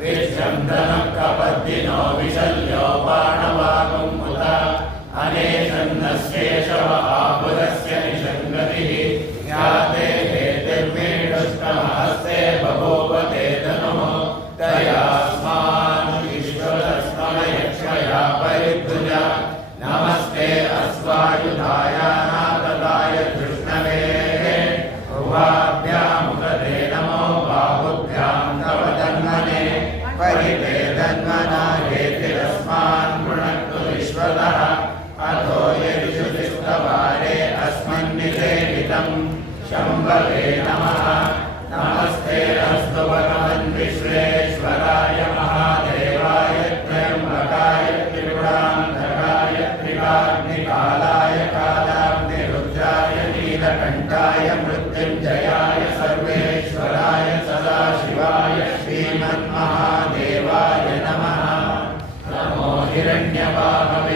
विश्वन्दनः कपद्दिनो विशल्यो तन्मना हेतिरस्मान् पुनक्तु विश्वतः अथो यदिषुतिस्तवारे अस्मन्निषेवितम् शम्भवे नमः नमस्ते अस्तु भगवन् विश्वेश्वराय महादेवाय त्र्यम्बकाय त्रिपुरान्धकाय त्रिकाग्निकालाय कालाग्निरुद्राय नीलकण्ठाय मृत्युञ्जयाय सर्वेश्वराय सदाशिवाय श्रीमन्महा हिरण्यवाहवे